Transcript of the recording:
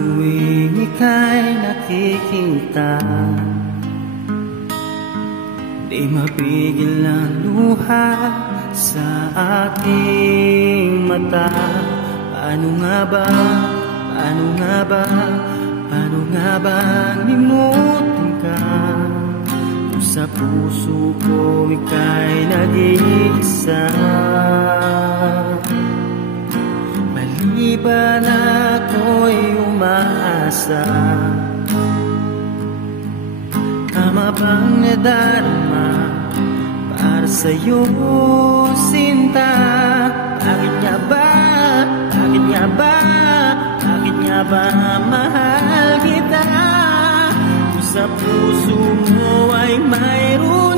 tuwing ika'y nakikita, di mapigil ang luha sa aking mata. Paano nga ba, paano nga ba, paano nga ba limutin ka? Kung sa puso ko ika'y nag-iisa, maliban ako'y umaasa. Tama bang nadarama para sa'yo, sinta? Bakit nga ba, bakit nga ba, bakit nga ba mahal kita? Kung sa puso mo ay mayroon